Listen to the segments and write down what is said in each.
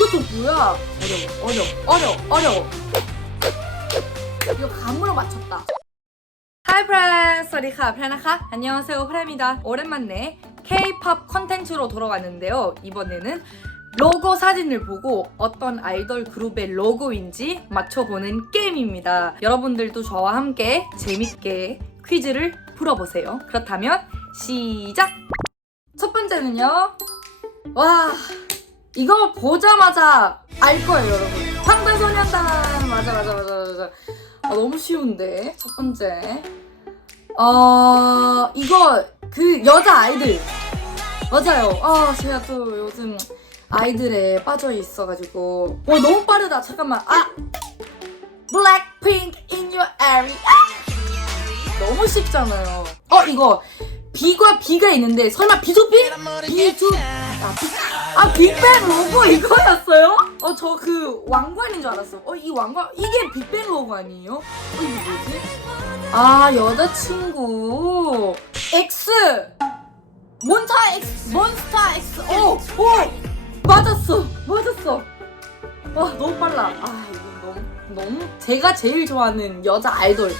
이것도 뭐야? 어려워, 어려워, 어려워, 어려워. 이거 감으로 맞췄다. Hi friends, 사리카 프라나카. 안녕하세요, 프라입니다. 오랜만에 K-pop 컨텐츠로 돌아왔는데요. 이번에는 로고 사진을 보고 어떤 아이돌 그룹의 로고인지 맞춰보는 게임입니다. 여러분들도 저와 함께 재밌게 퀴즈를 풀어보세요. 그렇다면 시작! 첫 번째는요. 와, 이거 보자마자 알 거예요, 여러분. 방탄소년단! 맞아, 맞아, 맞아, 맞아. 아, 너무 쉬운데. 첫 번째. 어, 이거, 그, 여자 아이들. 맞아요. 아, 제가 또 요즘 아이들에 빠져 있어가지고. 와, 너무 빠르다. 잠깐만. 아! Blackpink in your area. 아! 너무 쉽잖아요. 어, 이거. B과 B가 있는데, 설마 B2B? B2. 아, 비, 아, 빅뱅 로고 이거였어요? 어, 저 그 왕관인 줄 알았어. 어, 이 왕관, 이게 빅뱅 로고 아니에요? 어, 이게 뭐지? 아, 여자친구. X! 몬타 X! 몬스타 X! 오! 오! 맞았어! 맞았어! 와, 너무 빨라. 아, 이거 너무, 너무. 제가 제일 좋아하는 여자 아이돌.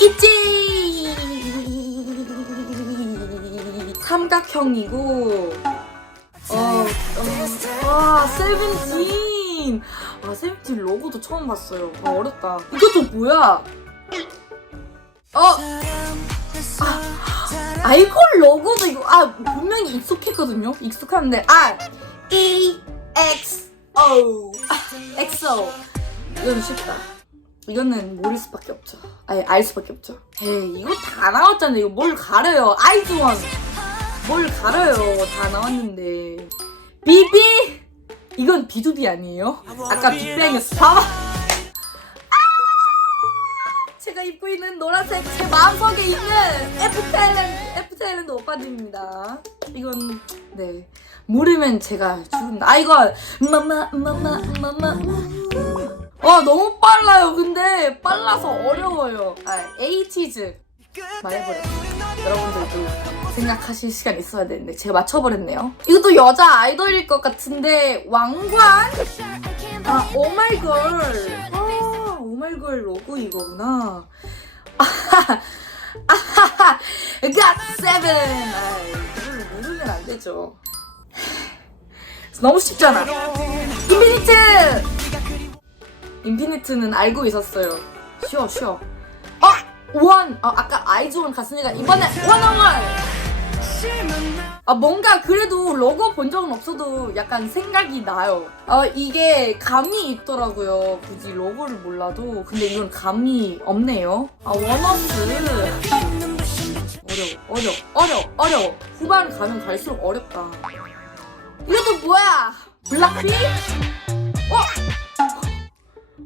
있지! 삼각형이고, 어, 어, 와, 세븐틴! 아, 세븐틴 로고도 처음 봤어요. 아, 어렵다. 이것도 뭐야? 어, 아이콘 로고도 이거, 아, 분명히 익숙했거든요? 익숙한데, 아, E, X, O. 아, XO. 이건 쉽다. 이거는 모를 수밖에 없죠. 아니, 알 수밖에 없죠. 에이, 이거 다 나왔잖아요. 이거 뭘 가려요. 아이즈원. 뭘 가려요. 다 나왔는데. 비비! 이건 비두비 아니에요? 아까 빅뱅이었어. 봐봐! 아! 제가 입고 있는 노란색 제 마음속에 있는 F타일랜드, F타일랜드 오빠들입니다. 이건, 네. 모르면 제가 죽는다. 아, 이거, 마마, 마마, 마마. 와, 너무 빨라요. 근데 빨라서 어려워요. 아, 에이티즈. 말해버렸어요. 여러분들도 생각하실 시간 있어야 되는데 제가 맞춰버렸네요. 이것도 여자 아이돌일 것 같은데 왕관? 아 오마이걸. 아 오마이걸 로고 이거구나. 아하하 아하하 got seven. 아 이걸 모르면 안 되죠. 너무 쉽잖아. 인피니트. 인피니트는 알고 있었어요. 쉬워 쉬워. 어 원. 어 아까 아이즈원 갔으니까 이번에 원어원. 아 뭔가 그래도 로고 본 적은 없어도 약간 생각이 나요. 어 이게 감이 있더라고요. 굳이 로고를 몰라도 근데 이건 감이 없네요. 아 원어스 어려워 어려워 어려워 어려워 후반 가면 갈수록 어렵다. 이것도 뭐야? 블락비? 어?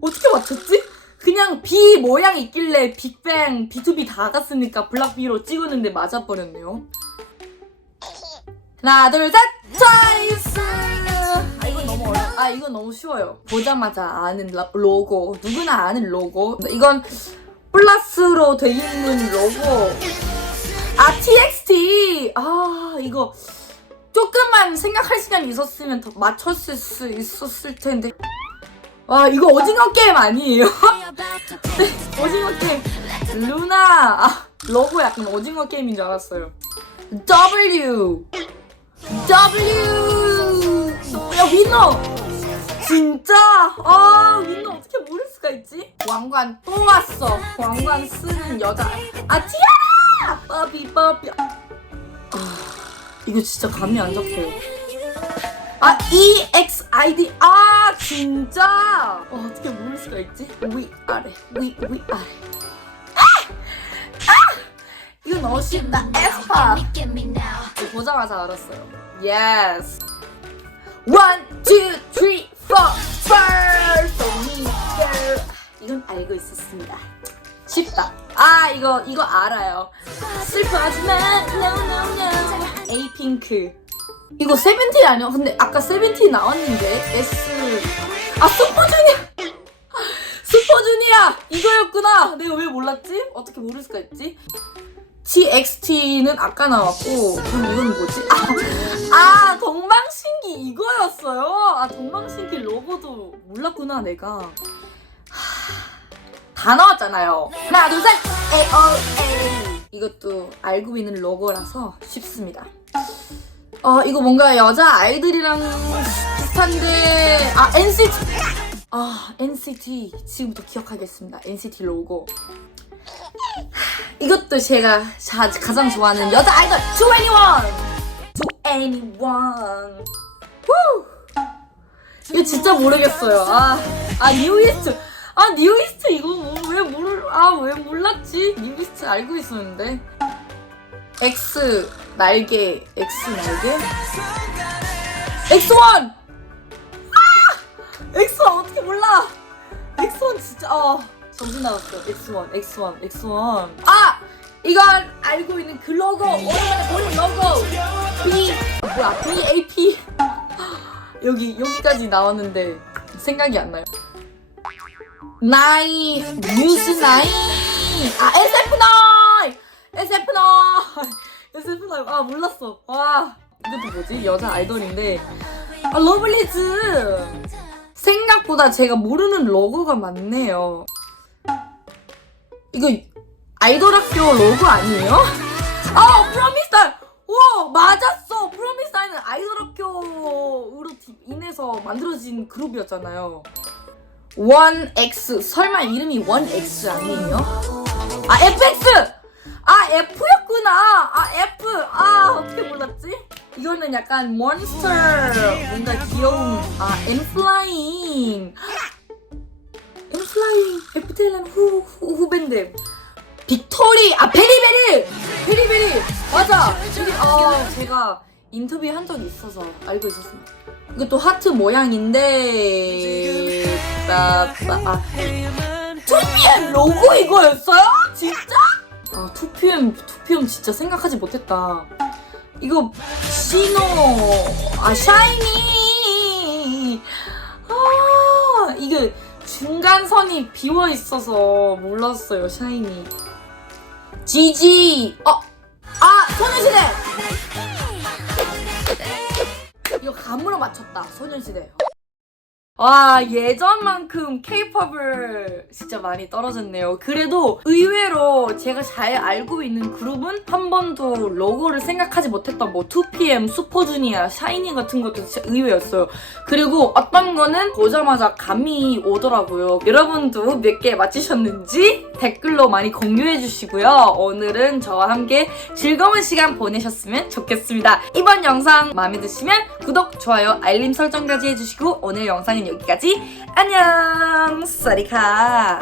어떻게 맞췄지? 그냥 B 모양이 있길래 빅뱅, B2B 다 갔으니까 블락비로 찍었는데 맞아버렸네요. 하나, 둘, 셋! 트와이스! 아, 이건 너무 어려워. 아, 이건 너무 쉬워요. 보자마자 아는 라- 로고. 누구나 아는 로고. 이건 플러스로 돼 있는 로고. 아, TXT! 아, 이거 조금만 생각할 시간이 있었으면 더 맞췄을 수 있었을 텐데. 와, 이거 오징어 게임 아니에요? 네, 오징어 게임. 루나. 아, 로고 약간 오징어 게임인 줄 알았어요. W. W. 야, 위너. 진짜? 아, 위너 어떻게 모를 수가 있지? 왕관 또 왔어. 왕관 쓰는 여자. 아, 티아라! 버비, 버비. 아, 이거 진짜 감이 안 잡혀요. 아, EXID. 아, 진짜? 와, 어떻게 모를 수가 있지? 위, 아래. 위, 위, 아래. 아! 아! 너무 쉽다. 에스파. 보자마자 알았어요. Yes. One, two, three, four. First for me, girl. 이건 알고 있었습니다. 쉽다. 아, 이거, 이거 알아요. 슬퍼하지만, no, no, no. 에이핑크. 이거 세븐틴 아니야? 근데 아까 세븐틴 나왔는데 S 아 슈퍼주니어 슈퍼주니어 이거였구나 내가 왜 몰랐지? 어떻게 모를 수가 있지? TXT는 아까 나왔고 그럼 이건 뭐지? 아, 아 동방신기 이거였어요? 아 동방신기 로고도 몰랐구나 내가 하, 다 나왔잖아요 하나 둘셋 AOA 이것도 알고 있는 로고라서 쉽습니다 어 이거 뭔가 여자 아이들이랑 비슷한데 아 NCT 아 NCT 지금부터 기억하겠습니다. NCT 로고. 이것도 제가 자, 가장 좋아하는 여자 아이돌 2NE1 2NE1 후! 이거 진짜 모르겠어요. 아, 아 뉴이스트 아 뉴이스트 이거 뭐, 왜 모르 아왜 몰랐지? 뉴이스트 알고 있었는데. X 날개 X 날개? X1 아 X1 어떻게 몰라? X1 진짜 아 정신 나갔어. X1 X1 X1 아! 이건 알고 있는 그 로고 오랜만에 보는 로고. B. 뭐야 BAP 여기 여기까지 나왔는데 생각이 안 나요. 나이 뉴스 나이 아 SF9 SF9 SF9 아 몰랐어. 와. 이것도 뭐지? 여자 아이돌인데. 아 러블리즈 생각보다 제가 모르는 로고가 많네요 이거 아이돌 학교 로고 아니에요? 아 프로미스타일 와 맞았어 프로미스타일은 아이돌 학교로 디- 인해서 만들어진 그룹이었잖아요 1X 설마 이름이 1X 아니에요? 아 FX! 아 F였구나 아 F 아 어떻게 몰랐지? 이거는 약간 몬스터 뭔가 귀여운 아 엔플라잉 엔플라잉 FTL은 후, 후 후밴드 빅토리! 아 베리베리! 베리베리! 맞아! 베리 아 제가 인터뷰 한 적이 있어서 알고 있었습니다. 이것도 하트 모양인데. 빠빠 아. 2PM 로고 이거였어요? 진짜? 아 2PM 2PM 진짜 생각하지 못했다 이거 시노 아 샤이니. 아 이게 중간선이 비워 있어서 몰랐어요 샤이니. 지지. 어아 소녀시대. 이거 감으로 맞췄다 소녀시대 와 예전만큼 케이팝을 진짜 많이 떨어졌네요. 그래도 의외로 제가 잘 알고 있는 그룹은 한 번도 로고를 생각하지 못했던 뭐 2PM, 슈퍼주니어, 샤이니 같은 것도 진짜 의외였어요. 그리고 어떤 거는 보자마자 감이 오더라고요. 여러분도 몇 개 맞히셨는지 댓글로 많이 공유해 주시고요. 오늘은 저와 함께 즐거운 시간 보내셨으면 좋겠습니다. 이번 영상 마음에 드시면 구독, 좋아요, 알림 설정까지 해주시고 오늘 영상은 여기까지. 안녕. 쏘리카